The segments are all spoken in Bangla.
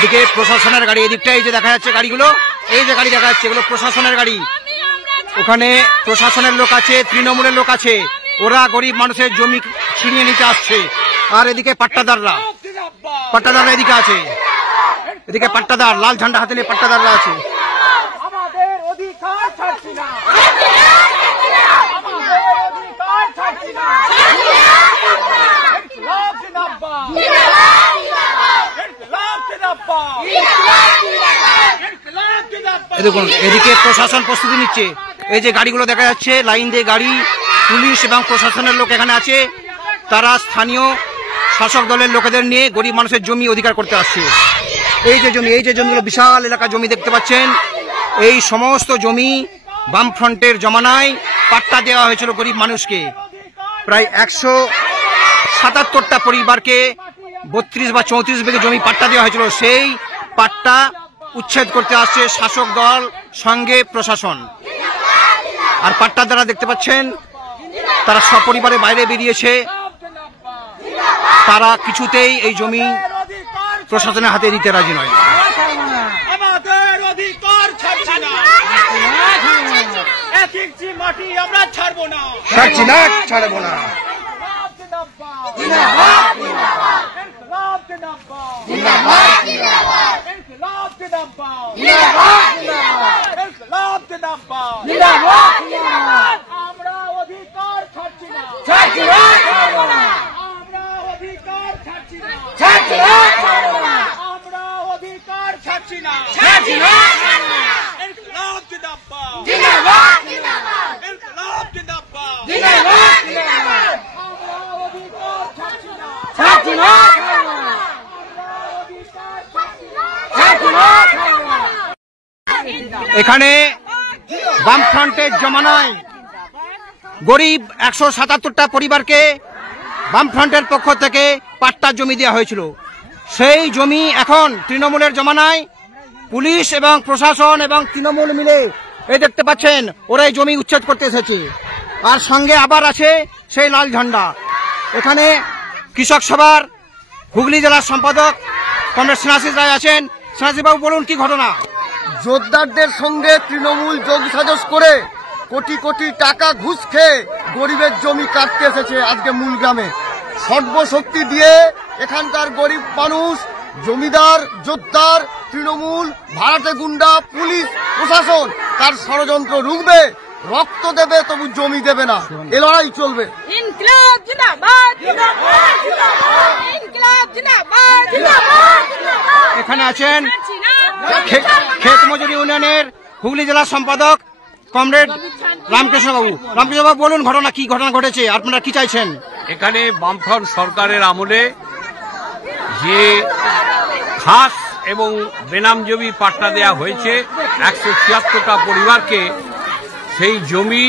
এদিকে প্রশাসনের গাড়ি, এদিকটা এই যে দেখা যাচ্ছে গাড়িগুলো, এই যে গাড়ি দেখা যাচ্ছে এগুলো প্রশাসনের গাড়ি। ওখানে প্রশাসনের লোক আছে, তৃণমূলের লোক আছে, ওরা গরিব মানুষের জমি ছিনিয়ে নিতে আসছে। আর এদিকে পাট্টাদাররা এদিকে আছে, এদিকে পাট্টাদার লাল ঝান্ডা হাতে নিয়ে পাট্টাদাররা আছে। দেখুন এদিকে প্রশাসন প্রস্তুতি নিচ্ছে, এই যে গাড়িগুলো দেখা যাচ্ছে লাইন দিয়ে গাড়ি, পুলিশ এবং প্রশাসনের লোক এখানে আছে। তারা স্থানীয় শাসক দলের লোকেদের নিয়ে গরিব মানুষের জমি অধিকার করতে আসছে। এই যে জমিগুলো বিশাল এলাকা জমি দেখতে পাচ্ছেন, এই সমস্ত জমি বামফ্রন্টের জমানায় পাট্টা দেওয়া হয়েছিল গরিব মানুষকে। প্রায় 177টা পরিবারকে 32 বা 34 বিঘে জমি পাট্টা দেওয়া হয়েছিল। সেই পাট্টা উচ্ছেদ করতে আসছে শাসক দল সঙ্গে প্রশাসন। আর পাট্টা দ্বারা দেখতে পাচ্ছেন তারা সপরিবারে বাইরে বেরিয়েছে। তারা কিছুতেই এই জমি প্রশাসনের হাতে দিতে রাজি নয়। আমাদের অধিকার ছাড়ছি না, এক ইঞ্চি মাটি আমরা ছাড়বো না, ছাড়বো না। আমরা অধিকার ছাড়ছি না, আমরা অধিকার ছাড়ছি না, আমরা অধিকার ছাড়ছি না। ইনকলাব জিন্দাবাদ, জিন্দাবাদ, জিন্দাবাদ, ইনকলাব জিন্দাবাদ, জিন্দাবাদ, জিন্দাবাদ। আমরা অধিকার ছাড়ছি না, ছাড়ছি না, আমরা অধিকার ছাড়ছি না, ছাড়ছি না। এখানে বামফ্রন্টের জমানায় গরিব 177টা পরিবারকে বামফ্রন্টের পক্ষ থেকে পাট্টা জমি দেওয়া হয়েছিল। সেই জমি এখন তৃণমূলের জমানায় পুলিশ এবং প্রশাসন এবং তৃণমূল মিলে এই দেখতে পাচ্ছেন ওরা এই জমি উচ্ছেদ করতে এসেছে। আর সঙ্গে আবার আছে সেই লাল ঝান্ডা। এখানে কৃষক সভার হুগলি জেলার সম্পাদক কমরেড স্নেহাশিস রায় আছেন। স্নেহাশিস বাবু বলুন কি ঘটনা? জোরদারদের সঙ্গে তৃণমূল যোগ সাজস করে কোটি কোটি টাকা ঘুষ খেয়ে গরিবের জমি কাটতে এসেছে আজকে মূল গ্রামে। সর্বশক্তি দিয়ে এখানকার গরিব মানুষ, জমিদার, জোরদার, তৃণমূল, ভাড়াটে গুন্ডা, পুলিশ, প্রশাসন তার ষড়যন্ত্র রুখবে, রক্ত দেবে তবু জমি দেবে না। এ লড়াই চলবে। ইনকলাব জিন্দাবাদ, জিন্দাবাদ, জিন্দাবাদ, ইনকলাব জিন্দাবাদ, জিন্দাবাদ, জিন্দাবাদ। এখানে আছেন ক্ষেত মজুরি ইউনিয়নের হুগলি জেলার সম্পাদক কমরেড রামকৃষ্ণ বাবু। রামকৃষ্ণ বাবু বলুন ঘটনা কি ঘটনা ঘটেছে, আপনারা কি চাইছেন? এখানে বামফ্রন্ট সরকারের আমলে যে খাস এবং বেনাম জমি পাট্টা দেওয়া হয়েছে 176টা পরিবারকে, সেই জমি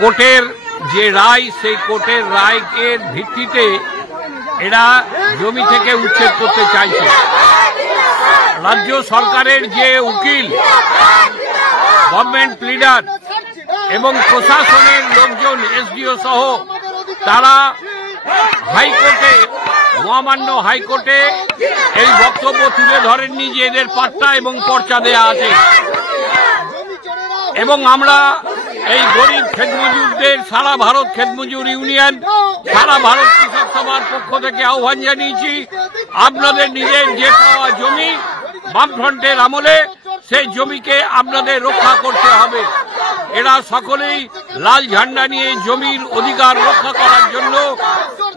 কোর্টের যে রায়, সেই কোর্টের রায়ের ভিত্তিতে এরা জমি থেকে উচ্ছেদ করতে চাইছে। রাজ্য সরকারের যে উকিল, গভর্নমেন্ট লিডার এবং প্রশাসনের লোকজন, এসডিও সহ তারা হাইকোর্টে, মহামান্য হাইকোর্টে এই বক্তব্য তুলে ধরেননি যে এদের পাট্টা এবং পর্চা দেয়া আছে। এবং আমরা এই গরিব ক্ষেতমজুরদের, সারা ভারত ক্ষেতমজুর ইউনিয়ন, সারা ভারত কৃষক সভার পক্ষ থেকে আহ্বান জানিয়েছি, আপনাদের নিজের যে পাওয়া জমি বামফ্রন্টের আমলে, সেই জমিকে আপনাদের রক্ষা করতে হবে। এরা সকলেই লাল ঝান্ডা নিয়ে জমির অধিকার রক্ষা করার জন্য,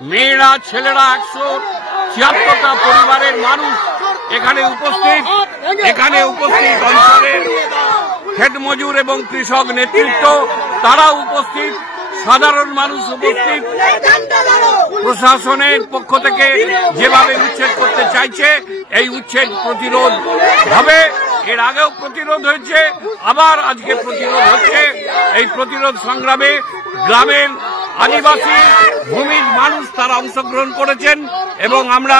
মেয়েরা, ছেলেরা, 176টা পরিবারের মানুষ এখানে উপস্থিত। অঞ্চলের ক্ষেতমজুর এবং কৃষক নেতৃত্ব তারা উপস্থিত, সাধারণ মানুষ উপস্থিত। প্রশাসনের পক্ষ থেকে যেভাবে উচ্ছেদ করতে চাইছে, এই উচ্ছেদ প্রতিরোধ হবে। এর আগেও প্রতিরোধ হয়েছে, আবার আজকে প্রতিরোধ হচ্ছে। এই প্রতিরোধ সংগ্রামে গ্রামের আদিবাসী ভূমির মানুষ তারা অংশগ্রহণ করেছেন এবং আমরা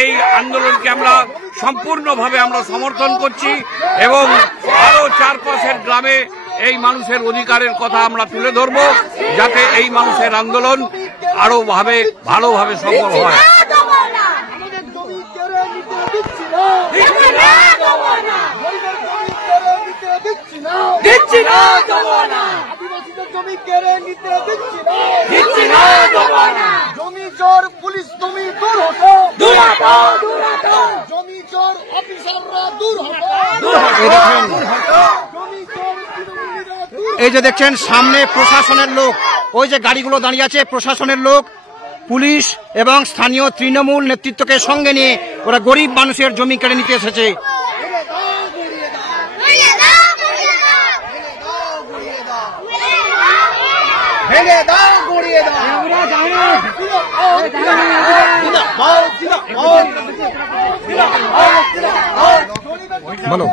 এই আন্দোলনকে আমরা সম্পূর্ণভাবে আমরা সমর্থন করছি এবং আরো চারপাশের গ্রামে এই মানুষের অধিকারের কথা আমরা তুলে ধরব, যাতে এই মানুষের আন্দোলন আরো ভালোভাবে সফল হয়। দিচ্ছি না, দেবো না। আদিবাসীদের জমি কেড়ে নিতে দিচ্ছি না, দিচ্ছি না, দেবো না। জমি চোর পুলিশ তুমি দূর হতো, দূর হটো, দূর হটো, জমি চোর অফিসাররা দূর হতো, দূর হটো, এই দেখুন, জমি চোর তৃণমূলীরা দূর এই যে দেখছেন সামনে প্রশাসনের লোক, ওই যে গাড়িগুলো দাঁড়িয়ে আছে প্রশাসনের লোক, পুলিশ এবং স্থানীয় তৃণমূল নেতৃত্বকে সঙ্গে নিয়ে ওরা গরিব মানুষের জমি কেড়ে নিতে এসেছে। ভেঙে দাও, গুড়িয়ে দাও, বলো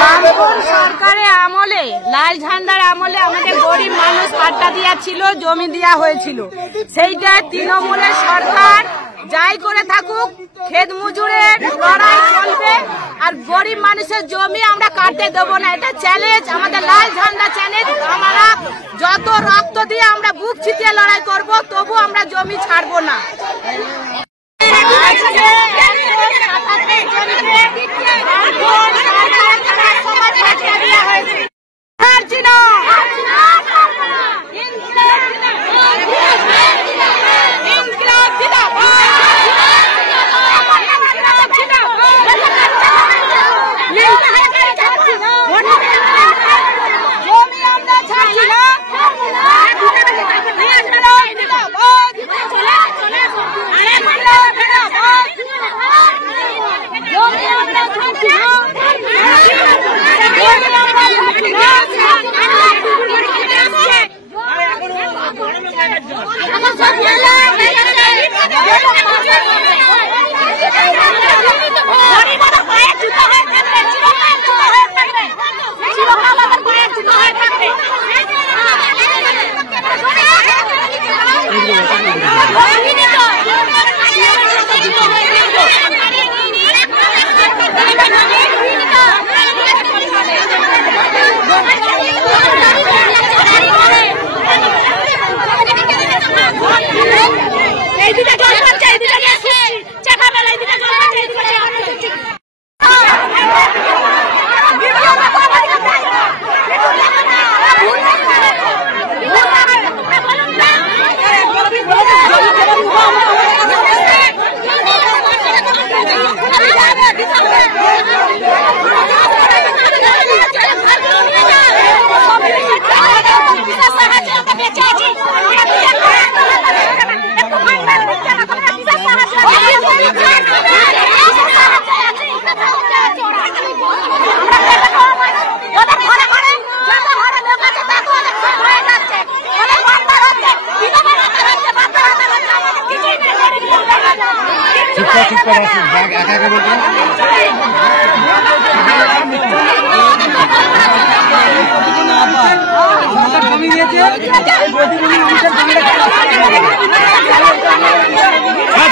বামপন সরকারের আমলে, লাল ঝান্ডার আমলে আমাদের গরিব মানুষ পাট্টা দেওয়া ছিল, জমি দেওয়া হয়েছিল। সেইটা তৃণমূলের সরকার যাই করে থাকুক, ক্ষেত মজুরের লড়াই চলবে, আর গরিব মানুষের জমি আমরা কাটতে দেবো না। এটা চ্যালেঞ্জ, আমাদের লাল ঝান্ডা চ্যালেঞ্জ। আমরা যত রক্ত দিয়ে আমরা বুক ছিটিয়ে লড়াই করব, তবু আমরা জমি ছাড়বো না।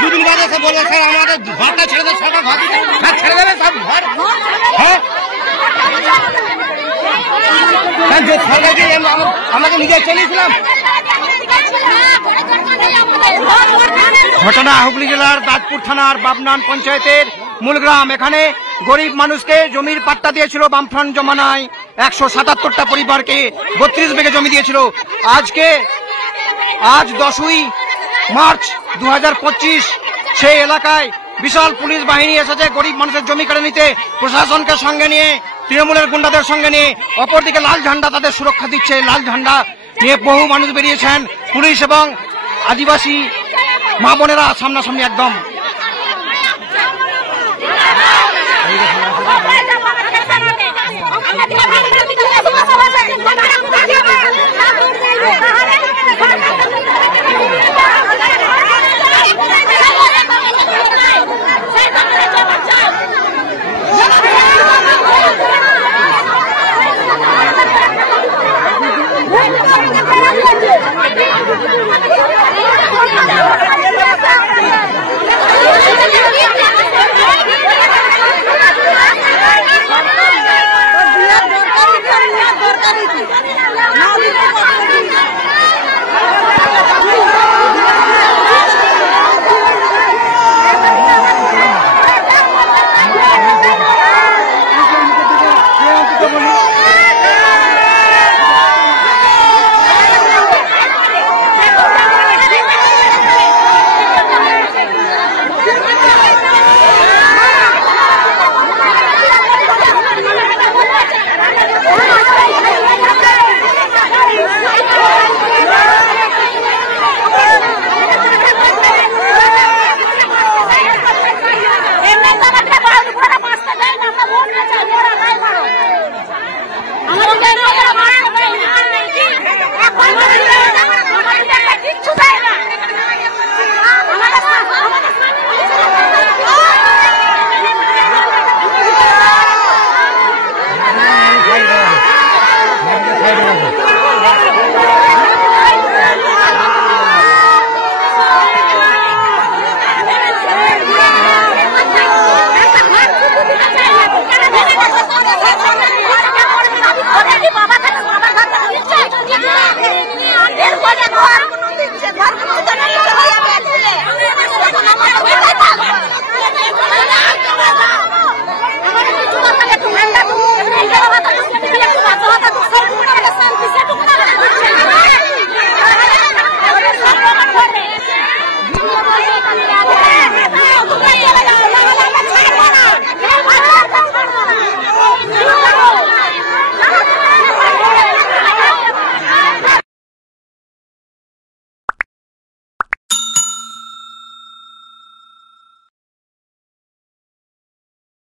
দুদিন বাদে এসে বলবো স্যার আমাদের ঘরটা ছেড়ে দেবে, সরকার ঘর ছেড়ে দেবে, সব ঘর। হ্যাঁ যে সরকারকে আমাকে নিজে চেয়েছিলাম। ঘটনা হুগলি জেলার দাঁতপুর থানার বাবনান পঞ্চায়েতের মূলগ্রাম। এখানে গরিব মানুষকে জমির পাট্টা দিয়েছিল বামফ্রন্ট জমানায়, 177টা পরিবারকে 32 বিঘে জমি দিয়েছিল। আজ 10ই মার্চ 2025 সেই এলাকায় বিশাল পুলিশ বাহিনী এসেছে গরিব মানুষের জমি কেড়ে নিতে, প্রশাসনকে সঙ্গে নিয়ে, তৃণমূলের গুন্ডাদের সঙ্গে নিয়ে। অপরদিকে লাল ঝান্ডা তাদের সুরক্ষা দিচ্ছে। লাল ঝান্ডা নিয়ে বহু মানুষ বেরিয়েছেন, পুলিশ এবং আদিবাসী মা বোনেরা সামনাসামনি একদম। Thank you.